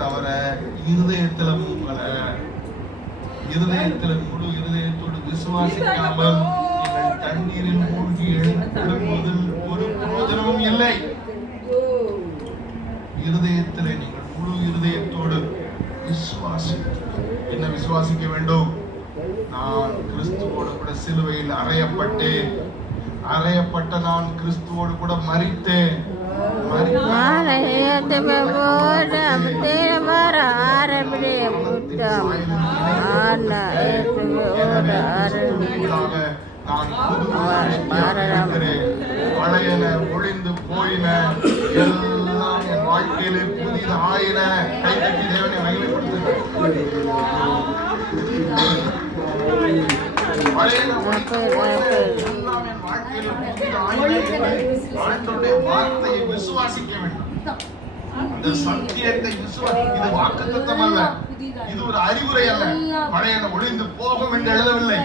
தவிர இருதயத்துல உங்களை இருதயத்துல முழு இருதயத்தோடு விசுவாசிக்காமல் நீங்கள் தண்ணீரில் மூழ்கி எழும்போதில் ஒரு பிரயோஜனமும் இல்லை. இருதயத்திலே நீங்கள் முழு இருதயத்தோடு என்ன விசுவாசிக்க வேண்டும்? நான் கிறிஸ்துவோடு கூட சிலுவையில் அறையப்பட்ட நான் கிறிஸ்துவோடு கூட மரித்தேன். பழையன ஒளிந்து போயின, எல்லாம் என் வாழ்க்கையிலே புதிதாயின. கை தட்டி தேவனை மகிமைப்படுத்துங்கள். வார்த்தையை விசுவாசிக்க வேண்டும். அந்த சத்தியத்தை இது வாக்குத்தத்தம் அல்ல, இது ஒரு அறிவுரை அல்ல. பழையன ஒளிந்து போகும் என்று எழுதவில்லை.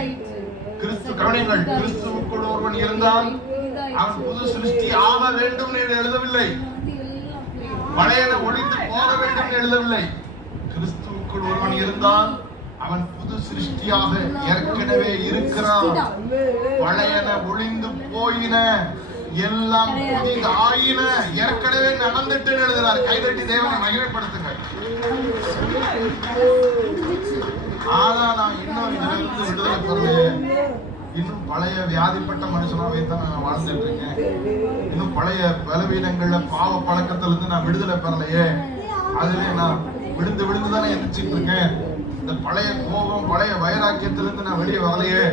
கிறிஸ்து கவனிங்கள், கிறிஸ்துவுக்குள் ஒருவன் இருந்தால் அவன் புது சிருஷ்டி ஆக வேண்டும் என்று எழுதவில்லை. பழையன ஒளிந்து போக வேண்டும் என்று எழுதவில்லை. கிறிஸ்துவுக்குள் ஒருவன் இருந்தால் அவன் புது சிருஷ்டியாக ஏற்கனவே இருக்கிறான். பழையன ஒளிந்து போயின, எல்லாம் புதிதாயின, ஏற்கனவே நடந்துட்டு எழுதுறார். கைதட்டி தேவனை மகிமைப்படுத்துங்கள். ஆனா நான் இன்னும் இதுல இருந்து விடுதலை பெறலையே. இன்னும் பழைய வியாதிப்பட்ட மனுஷனாவே தான் நான் வாழ்ந்துட்டு இருக்கேன். இன்னும் பழைய பலவீனங்கள்ல பாவ பழக்கத்துல இருந்து நான் விடுதலை பெறலையே. அதுல நான் விழுந்து தானே எந்திரிச்சிட்டு இருக்கேன். இந்த பழைய கோபம், பழைய வைராக்கியத்திலிருந்து நான் வெளியே வரலையே.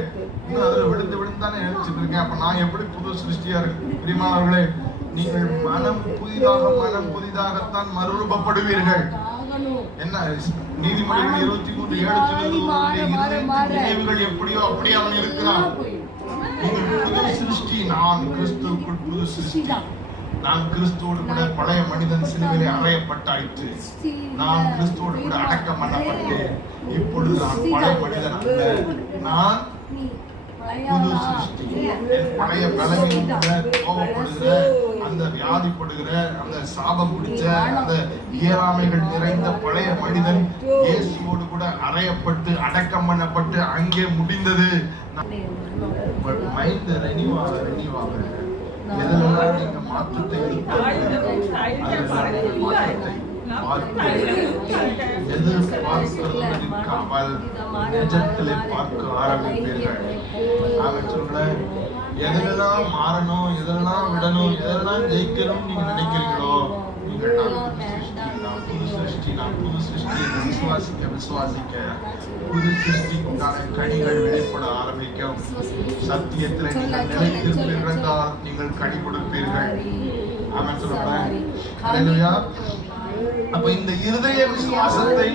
இன்னும் அதுல விழுந்து தானே எழுச்சிட்டு இருக்கேன். அப்ப நான் எப்படி புது சிருஷ்டியா இருக்கு? பிரியமானவர்களே, நீங்கள் மனம் புதிதாகத்தான் மறுரூபப்படுவீர்கள். என்ன நீதிமொழிகள் 23:7 நினைவுகள் எப்படியோ அப்படியே அவன் இருக்கிறான். நீங்கள் புது சிருஷ்டி. நான் கிறிஸ்துவுக்குள் புது சிருஷ்டி. நான் கிறிஸ்துவோடு கூட பழைய மனிதன் சிலுவையிலே அறையப்பட்டாயிற்று. நான் கிறிஸ்துவோடு கூட அடக்கம் பண்ணப்பட்டேன். இப்பொழுது நான் பழைய மனிதன் அல்ல, நான் புது சிருஷ்டி. என் பழைய பலவீனத்துல கோபப்படுகிற, அந்த வியாதிப்படுகிற, அந்த சாபம் பிடிச்ச, அந்த இயலாமைகள் நிறைந்த பழைய மனிதன் இயேசுவோடு கூட அறையப்பட்டு அடக்கம் பண்ணப்பட்டு அங்கே முடிந்தது. மைண்ட் ரெனிவாக எதெல்லாம் நீங்க மாற்றத்தை எதிர்பார்க்காமல் நிஜத்திலே பார்க்க ஆரம்பிப்பீர்கள். அவன் சொல்றேன், எதெல்லாம் மாறணும், எதெல்லாம் விடணும், எதெல்லாம் ஜெயிக்கணும் நீங்க நினைக்கிறீங்களோ, நீங்கள் நான் புது சிருஷ்டி விசுவாசிக்க புது சிருஷ்டிக்கான கனிகள் வெளிப்பட ஆரம்பிக்கும். சத்தியத்தில் நீங்கள் நிலைத்திருப்பீர்கள் என்றால் நீங்கள் கனி கொடுப்பீர்கள். அவன் சொல்றேன். அப்ப இந்த இருதய விசுவாசத்தை